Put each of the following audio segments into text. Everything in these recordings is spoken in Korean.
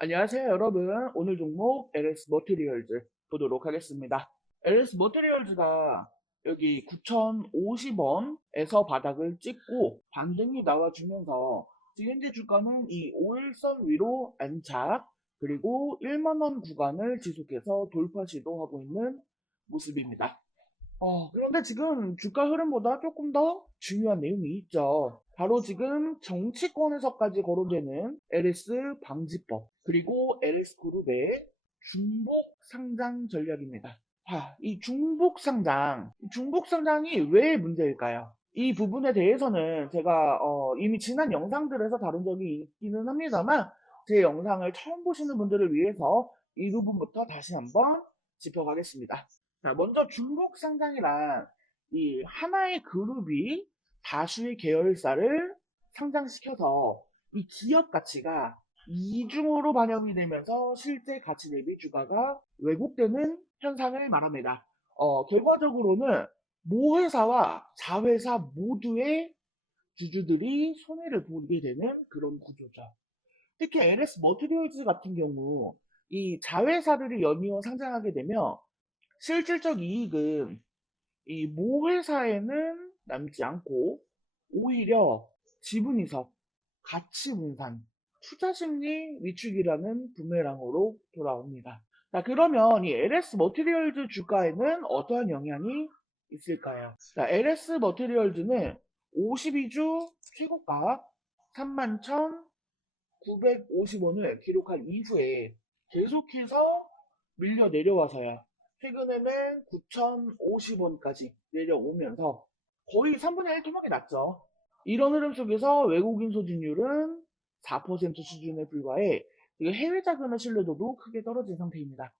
안녕하세요, 여러분. 오늘 종목 LS 머티리얼즈 보도록 하겠습니다. LS 머티리얼즈가 여기 9,050원에서 바닥을 찍고 반등이 나와주면서 지금 현재 주가는 이 5일선 위로 안착 그리고 1만원 구간을 지속해서 돌파 시도하고 있는 모습입니다. 어, 그런데 지금 주가 흐름보다 조금 더 중요한 내용이 있죠. 바로 지금 정치권에서까지 거론되는 LS 방지법, 그리고 LS 그룹의 중복 상장 전략입니다. 아, 이 중복 상장, 이 중복 상장이 왜 문제일까요? 이 부분에 대해서는 제가 어, 이미 지난 영상들에서 다룬 적이 있기는 합니다만 제 영상을 처음 보시는 분들을 위해서 이 부분부터 다시 한번 짚어가겠습니다. 자, 먼저 중복 상장이란 이 하나의 그룹이 다수의 계열사를 상장시켜서 이 기업 가치가 이중으로 반영이 되면서 실제 가치 대비 주가가 왜곡되는 현상을 말합니다. 어, 결과적으로는 모 회사와 자회사 모두의 주주들이 손해를 보게 되는 그런 구조죠. 특히 LS 머티리얼즈 같은 경우 이 자회사들이 연이어 상장하게 되면 실질적 이익은 이 모 회사에는 남지 않고 오히려 지분 이석, 가치 분산, 투자 심리 위축이라는 부메랑으로 돌아옵니다. 자, 그러면 이 LS 머티리얼즈 주가에는 어떠한 영향이 있을까요? 자, LS 머티리얼즈는 52주 최고가 31,950원을 기록한 이후에 계속해서 밀려 내려와서야 최근에는 9,050원까지 내려오면서 거의 3분의 1 토막이 났죠. 이런 흐름 속에서 외국인 소진율은 4% 수준에 불과해 해외 자금의 신뢰도도 크게 떨어진 상태입니다.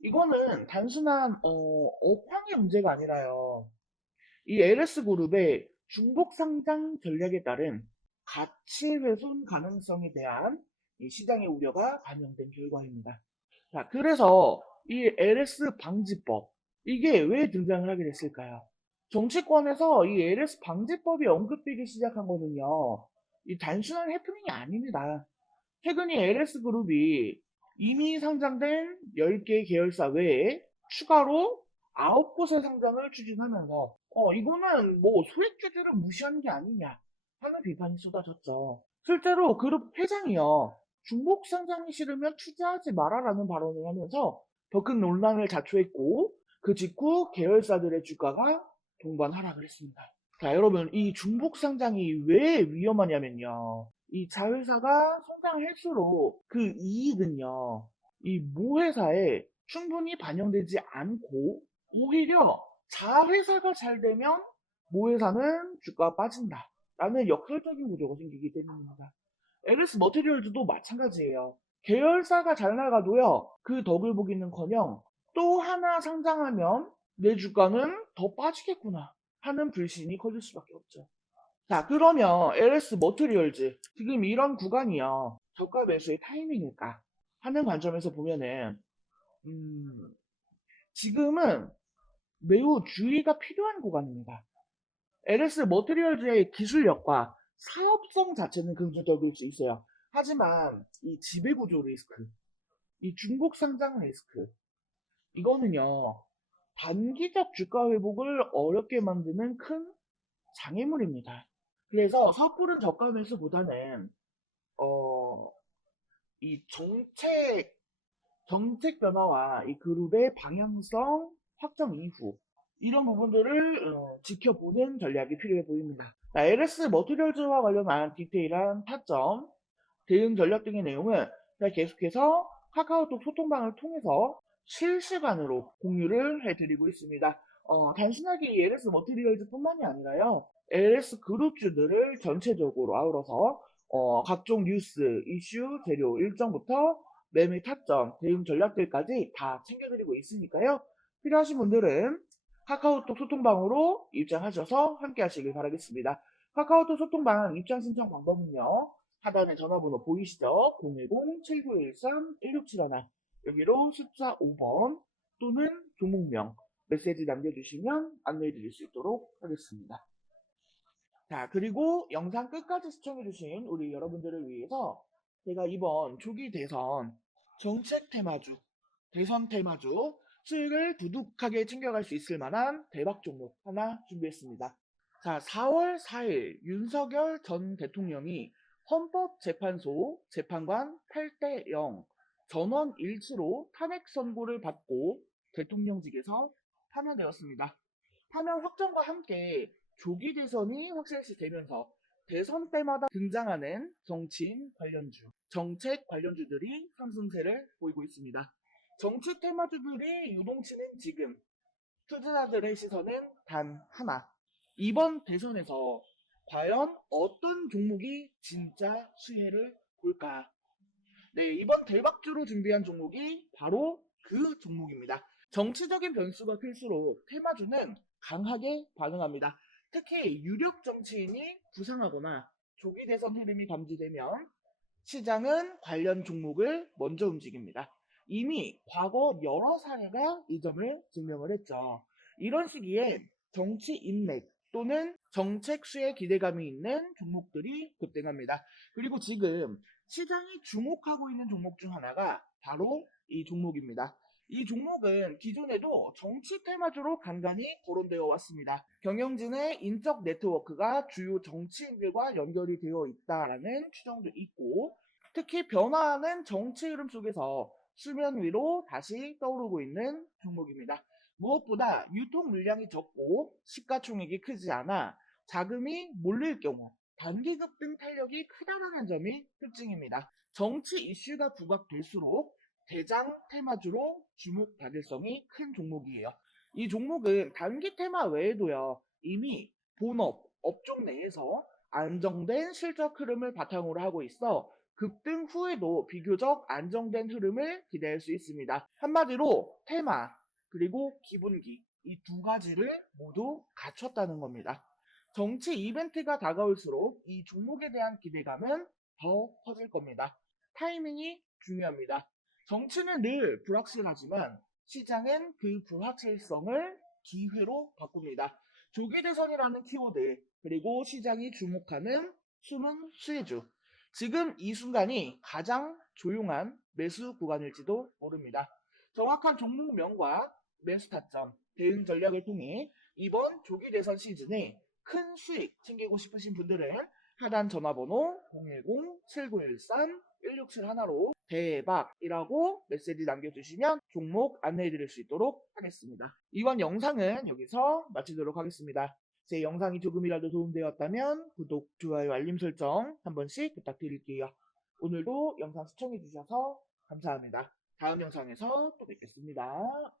이거는 단순한 어, 업황의 문제가 아니라요. 이 LS그룹의 중복 상장 전략에 따른 가치 훼손 가능성에 대한 이 시장의 우려가 반영된 결과입니다. 자, 그래서 이 LS 방지법 이게 왜 등장을 하게 됐을까요? 정치권에서 이 LS 방지법이 언급되기 시작한 거는요. 이 단순한 해프닝이 아닙니다. 최근 이 LS 그룹이 이미 상장된 10개 계열사 외에 추가로 9곳의 상장을 추진하면서 어 이거는 뭐 소액주주를 무시하는 게 아니냐 하는 비판이 쏟아졌죠. 실제로 그룹 회장이요. 중복 상장이 싫으면 투자하지 마라라는 발언을 하면서 더 큰 논란을 자초했고 그 직후 계열사들의 주가가 동반 하락을 했습니다. 자 여러분 이 중복 상장이 왜 위험하냐면요. 이 자회사가 성장할수록 그 이익은요. 이 모회사에 충분히 반영되지 않고 오히려 자회사가 잘 되면 모회사는 주가가 빠진다. 라는 역설적인 구조가 생기기 때문입니다. LS 머티리얼즈도 마찬가지예요. 계열사가 잘 나가도요. 그 덕을 보기는 커녕 또 하나 상장하면 내 주가는 더 빠지겠구나 하는 불신이 커질 수밖에 없죠. 자 그러면 LS 머티리얼즈 지금 이런 구간이요. 저가 매수의 타이밍일까 하는 관점에서 보면은 음, 지금은 매우 주의가 필요한 구간입니다. LS 머티리얼즈의 기술력과 사업성 자체는 긍정적일 수 있어요. 하지만 이 지배구조 리스크, 이 중복 상장 리스크, 이거는요, 단기적 주가 회복을 어렵게 만드는 큰 장애물입니다. 그래서 섣부른 저가 매수보다는, 어, 이 정책, 정책 변화와 이 그룹의 방향성 확정 이후, 이런 부분들을 어, 지켜보는 전략이 필요해 보입니다. 자, LS 머티리얼즈와 관련한 디테일한 타점, 대응 전략 등의 내용은 계속해서 카카오톡 소통방을 통해서 실시간으로 공유를 해드리고 있습니다. 어, 단순하게 이 LS 머티리얼즈 뿐만이 아니라요. LS 그룹주들을 전체적으로 아우러서 어, 각종 뉴스, 이슈, 재료 일정부터 매매 타점, 대응 전략들까지 다 챙겨드리고 있으니까요. 필요하신 분들은 카카오톡 소통방으로 입장하셔서 함께 하시길 바라겠습니다. 카카오톡 소통방 입장 신청 방법은요. 하단에 전화번호 보이시죠? 010-7913-1671 여기로 숫자 5번 또는 종목명 메시지 남겨주시면 안내해 드릴 수 있도록 하겠습니다. 자 그리고 영상 끝까지 시청해주신 우리 여러분들을 위해서 제가 이번 조기 대선 정책 테마주, 대선 테마주 수익을 두둑하게 챙겨갈 수 있을 만한 대박 종목 하나 준비했습니다. 자, 4월 4일 윤석열 전 대통령이 헌법재판소 재판관 8대 0 전원 일치로 탄핵 선고를 받고 대통령직에서 파면되었습니다. 파면 확정과 함께 조기 대선이 확실시 되면서 대선 때마다 등장하는 정치인 관련주, 정책 관련주들이 상승세를 보이고 있습니다. 정치 테마주들이 유동치는 지금 투자자들의 시선은 단 하나. 이번 대선에서 과연 어떤 종목이 진짜 수혜를 볼까? 네, 이번 대박주로 준비한 종목이 바로 그 종목입니다. 정치적인 변수가 클수록 테마주는 강하게 반응합니다. 특히 유력 정치인이 부상하거나 조기 대선 흐름이 감지되면 시장은 관련 종목을 먼저 움직입니다. 이미 과거 여러 사례가 이 점을 증명을 했죠. 이런 시기에 정치 인맥 또는 정책 수에 기대감이 있는 종목들이 급등합니다. 그리고 지금 시장이 주목하고 있는 종목 중 하나가 바로 이 종목입니다. 이 종목은 기존에도 정치 테마주로 간간히 거론되어 왔습니다. 경영진의 인적 네트워크가 주요 정치인들과 연결이 되어 있다라는 추정도 있고, 특히 변화하는 정치 흐름 속에서 수면 위로 다시 떠오르고 있는 종목입니다. 무엇보다 유통 물량이 적고 시가총액이 크지 않아 자금이 몰릴 경우 단기 급등 탄력이 크다라는 점이 특징입니다. 정치 이슈가 부각될수록 대장 테마주로 주목받을 성이 큰 종목이에요. 이 종목은 단기 테마 외에도요, 이미 본업, 업종 내에서 안정된 실적 흐름을 바탕으로 하고 있어 급등 후에도 비교적 안정된 흐름을 기대할 수 있습니다. 한마디로 테마, 그리고 기본기, 이 두 가지를 모두 갖췄다는 겁니다. 정치 이벤트가 다가올수록 이 종목에 대한 기대감은 더 커질 겁니다. 타이밍이 중요합니다. 정치는 늘 불확실하지만 시장은 그 불확실성을 기회로 바꿉니다. 조기 대선이라는 키워드 그리고 시장이 주목하는 숨은 수혜주 지금 이 순간이 가장 조용한 매수 구간일지도 모릅니다. 정확한 종목명과 매수 타점 대응 전략을 통해 이번 조기 대선 시즌에 큰 수익 챙기고 싶으신 분들은 하단 전화번호 010-7913-1671로 대박이라고 메시지 남겨주시면 종목 안내해드릴 수 있도록 하겠습니다. 이번 영상은 여기서 마치도록 하겠습니다. 제 영상이 조금이라도 도움되었다면 구독, 좋아요, 알림 설정 한 번씩 부탁드릴게요. 오늘도 영상 시청해주셔서 감사합니다. 다음 영상에서 또 뵙겠습니다.